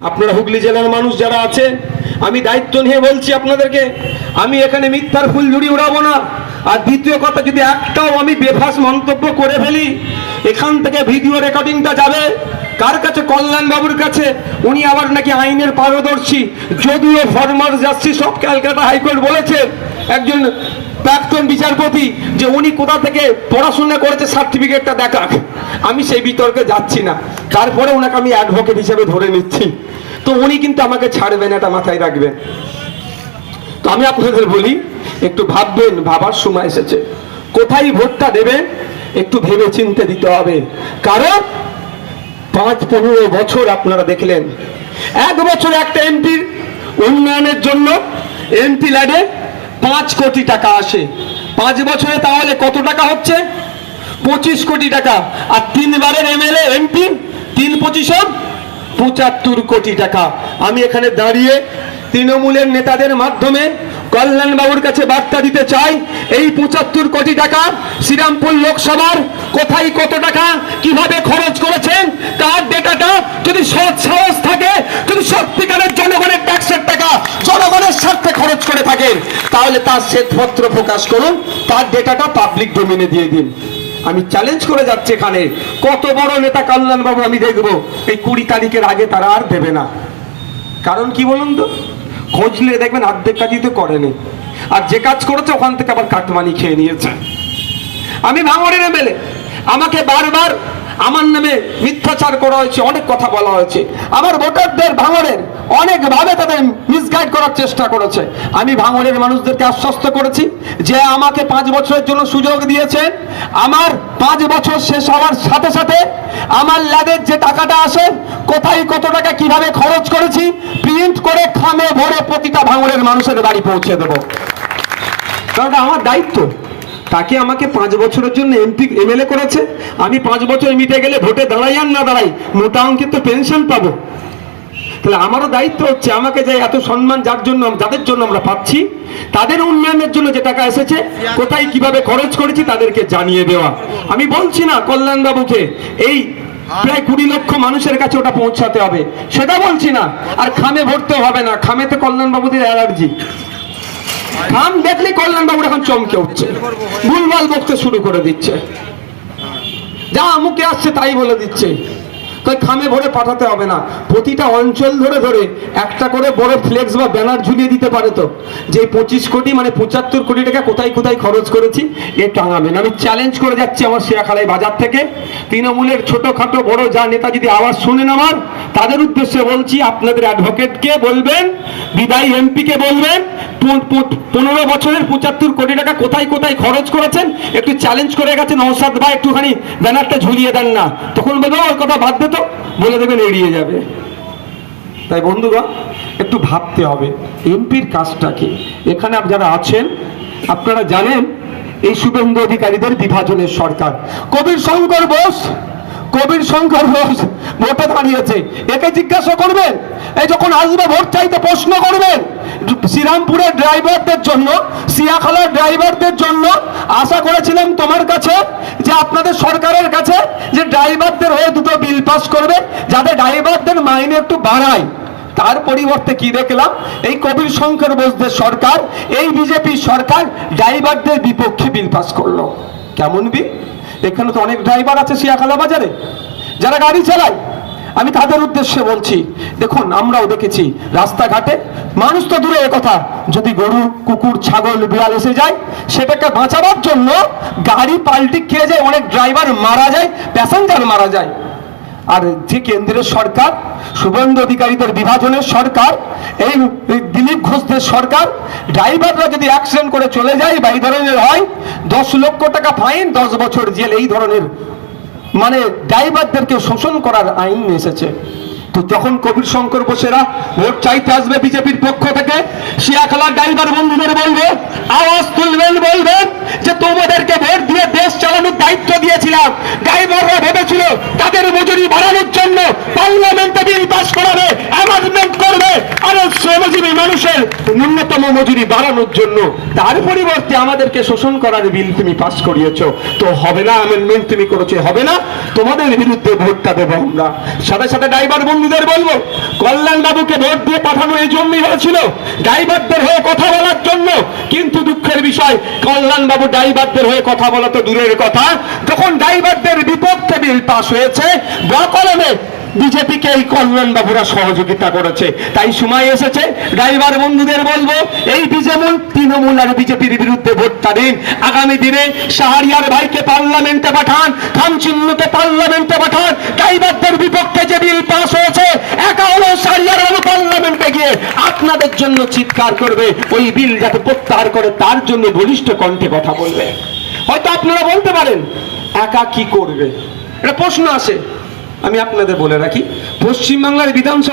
আপনারা হুগলি জেলার মানুষ যারা আছে, আমি দায়িত্ব নিয়ে বলছি আপনাদেরকে, আমি এখানে মিথ্যার ফুল ফুলঝুরি উড়াবো না। আর দ্বিতীয় কথা, যদি একটাও আমি বেফাস মন্তব্য করে ফেলি, এখান থেকে ভিডিও রেকর্ডিংটা যাবে। কার কাছে? কল্যাণ বাবুর কাছে। উনি আবার নাকি আইনের পারদর্শী। যদিও ফরমার যাচ্ছি সব ক্যালকাটা হাইকোর্ট বলেছে, একজন প্রাক্তন বিচারপতি যে উনি কোথা থেকে পড়াশোনা করেছে সার্টিফিকেটটা দেখাক। আমি সেই বিতর্কে যাচ্ছি না। তারপরে ওনাকে আমি অ্যাডভোকেট হিসেবে ধরে নিচ্ছি। তো উনি কিন্তু আমাকে ছাড়বেন, এটা মাথায় রাখবেন। তো আমি আপনাদের বলি, একটু ভাববেন, ভাবার সময় এসেছে। কোথায় ভোটটা দেবেন, একটু ভেবে চিনতে দিতে হবে। কারণ পাঁচ, পনেরো বছর আপনারা দেখলেন। এক বছর একটা এমপির উন্নয়নের জন্য এমপি ল্যাডে পাঁচ কোটি টাকা আসে। পাঁচ বছরে তাহলে কত টাকা হচ্ছে? পঁচিশ কোটি টাকা। আর তিনবারের এমএলএ, এমপি, তিন পঁচিশ পঁচাত্তর কোটি টাকা। আমি এখানে দাঁড়িয়ে তৃণমূলের নেতাদের মাধ্যমে কল্যাণবাবুর কাছে বার্তা দিতে চাই। এই পঁচাত্তর কোটি টাকা শ্রীরামপুর লোকসভার কোথায় কত টাকা, কীভাবে খরচ করেছেন, তার ডেটাটা যদি সৎ সাহস থাকে, যদি সত্যিকারের তাহলে তার শ্বেতপত্র প্রকাশ করুন, তার ডেটাটা পাবলিক ডোমিনে দিয়ে দিন। আমি চ্যালেঞ্জ করে যাচ্ছি এখানে, কত বড় নেতা কল্যাণ বাবু আমি দেখব? এই কুড়ি তারিখের আগে তারা আর দেবে না। কারণ কি বলুন তো? খোঁজলে দেখবেন অর্ধেক কাজই তো করেনি। আর যে কাজ করেছে, ওখান থেকে আবার কাটমানি খেয়ে নিয়েছে। আমি ভাঙড়ের এমএলএ, আমাকে বারবার আমার নামে মিথ্যাচার করা হয়েছে, অনেক কথা বলা হয়েছে। আমার ভোটারদের ভাঙড়ের অনেকভাবে তাদের মিসগাইড করার চেষ্টা করেছে। আমি ভাঙড়ের মানুষদেরকে আশ্বস্ত করেছি যে আমাকে পাঁচ বছরের জন্য সুযোগ দিয়েছেন। আমার পাঁচ বছর শেষ হওয়ার সাথে সাথে আমার ল্যাবের যে টাকাটা আসে, কোথায় কত টাকা কীভাবে খরচ করেছি প্রিন্ট করে খামে ভরে প্রতিটা ভাঙড়ের মানুষের বাড়ি পৌঁছে দেবো। কারণ আমার দায়িত্ব। তাকে আমাকে পাঁচ বছরের জন্য এমপি এমএলএ করেছে। আমি পাঁচ বছর মিটে গেলে ভোটে দাঁড়াই আর না দাঁড়াই, মোটা অঙ্কের তো পেনশন পাবো। তাহলে আমারও দায়িত্ব হচ্ছে আমাকে যে এত সম্মান যার জন্য, যাদের জন্য আমরা পাচ্ছি, তাদের উন্নয়নের জন্য যে টাকা এসেছে, কোথায় কীভাবে খরচ করেছি তাদেরকে জানিয়ে দেওয়া। আমি বলছি না কল্যাণ বাবুকে এই প্রায় কুড়ি লক্ষ মানুষের কাছে ওটা পৌঁছাতে হবে। সেটা বলছি না। আর খামে ভরতে হবে না। খামেতে কল্যাণ বাবুদের অ্যালার্জি। খাম দেখলে কল্যাণ বাবু এখন চমকে উঠছে। ভুলভাল বকতে শুরু করে দিচ্ছে। যা মুখে আসছে তাই বলে দিচ্ছে। তাই খামে ভরে পাঠাতে হবে না। প্রতিটা অঞ্চল ধরে ধরে একটা করে বড় ফ্লেক্স বা ব্যানার ঝুলিয়ে দিতে পারে তো। যে পঁচিশ কোটি মানে পঁচাত্তর কোটি টাকা কোথায় কোথায় খরচ করেছি, এ টাঙাবেন আমি চ্যালেঞ্জ করে যাচ্ছি আমার শেয়াখালাই বাজার থেকে। তৃণমূলের ছোটখাটো বড় যা নেতা যদি আওয়াজ শুনেন আমার, তাদের উদ্দেশ্যে বলছি, আপনাদের অ্যাডভোকেটকে বলবেন, বিদায়ী এমপিকে বলবেন পনেরো বছরের পঁচাত্তর কোটি টাকা কোথায় কোথায় খরচ করেছেন? একটু চ্যালেঞ্জ করে গেছেন নৌসাদ ভাই, একটুখানি ব্যানারটা ঝুলিয়ে দেন না। তখন বলব ওর কথা বাদ তো। বলে দেবেন, এড়িয়ে যাবে। তাই বন্ধুগণ, একটু ভাবতে হবে, এমপির কাজটাকে এখানে যারা আছেন, আপনারা জানেন, এই শুভেন্দু অধিকারীদের বিভাজনের সরকার। কবির শঙ্কর বোস কবির শঙ্কর বোস ভোটে দাঁড়িয়েছে। একে জিজ্ঞাসা করবেন এই যখন আসবে ভোট চাইতে প্রশ্ন করবেন শ্রীরামপুরের ড্রাইভারদের জন্য, সিয়াখালার ড্রাইভারদের জন্য আশা করেছিলাম তোমার কাছে যে আপনাদের সরকারের কাছে যে ড্রাইভারদের হয়ে দুটো বিল পাস করবে, যাতে ড্রাইভারদের মাইনে একটু বাড়ায়। তার পরিবর্তে কি দেখলাম, এই কবির শঙ্কর বোসদের সরকার, এই বিজেপি সরকার ড্রাইভারদের বিপক্ষে বিল পাস করল। কেমন বিল এখানে তো অনেক ড্রাইভার আছে শিয়াখালা বাজারে, যারা গাড়ি চালায়। আমি তাদের উদ্দেশ্যে বলছি, দেখুন, আমরাও দেখেছি, রাস্তাঘাটে মানুষ তো দূরে কথা, যদি গরু, কুকুর, ছাগল, বিড়াল এসে যায়, সেটাকে বাঁচাবার জন্য গাড়ি পাল্টি খেয়ে যায়, অনেক ড্রাইভার মারা যায়, প্যাসেঞ্জার মারা যায়। আর যে কেন্দ্রের সরকার শুভেন্দু অধিকারীদের বিভাজনের সরকার, এই দিলীপ ঘোষদের সরকার, ড্রাইভাররা যদি অ্যাক্সিডেন্ট করে চলে যায় বা এই ধরনের হয়, দশ লক্ষ টাকা ফাইন, দশ বছর জেল, এই ধরনের মানে ড্রাইভারদেরকে শোষণ করার আইন এসেছে। তো যখন কবির শঙ্কর বসেরা ভোট চাইতে আসবে বিজেপির পক্ষ থেকে। শিয়াখালার ড্রাইভার বন্ধুদের বলবে, আওয়াজ তুলবেন, বলবেন যে তোমাদেরকে ভোট দিয়ে দেশ চালানোর দায়িত্ব দিয়েছিলাম। ড্রাইভাররা ভেবেছিল মজুরি বাড়ানোর জন্য পার্লামেন্টে বিল পাস করাবে অ্যামেন্ডমেন্ট করবে। আর শ্রমজীবী মানুষের ন্যূনতম মজুরি বাড়ানোর জন্য তার পরিবর্তে আমাদেরকে শোষণ করার বিল তুমি পাস করিয়েছো। তো হবে না অ্যামেন্ডমেন্ট তুমি করেছ, হবে না। তোমাদের বিরুদ্ধে ভোটটা দেবো আমরা। সাথে সাথে ড্রাইভার বন্ধুদের বলব, কল্যাণ বাবুকে ভোট দিয়ে পাঠানো এই জন্যই হয়েছিল ড্রাইভারদের হয়ে কথা বলার জন্য। কিন্তু দুঃখের বিষয়, কল্যাণ বাবু ড্রাইভারদের হয়ে কথা বলা তো দূরের কথা। যখন ড্রাইভারদের বিপক্ষে বিল পাস হয়েছে বকলমে বিজেপিকে এই কল্যাণ বাবুরা সহযোগিতা করেছে। তাই সময় এসেছে। ড্রাইভার বন্ধুদের বলব, এই বিজেমূল, তৃণমূল আর বিজেপির বিরুদ্ধে ভোটটা দিন। আগামী দিনে শাহরিয়ার ভাইকে পার্লামেন্টে পাঠান খামচিহ্নকে পার্লামেন্টে পাঠান। ড্রাইভারদের বিপক্ষে যে বিল পাস হয়েছে, একা হলো শাহরিয়ার হলো পার্লামেন্টে গিয়ে আপনাদের জন্য চিৎকার করবে। ওই বিল যাতে প্রত্যাহার করে, তার জন্য বলিষ্ঠ কণ্ঠে কথা বলবে। হয়তো আপনারা বলতে পারেন, একা কি করবে? এটা প্রশ্ন আসে। আমি আপনাদের বলে রাখি পশ্চিমবাংলার বিধানসভা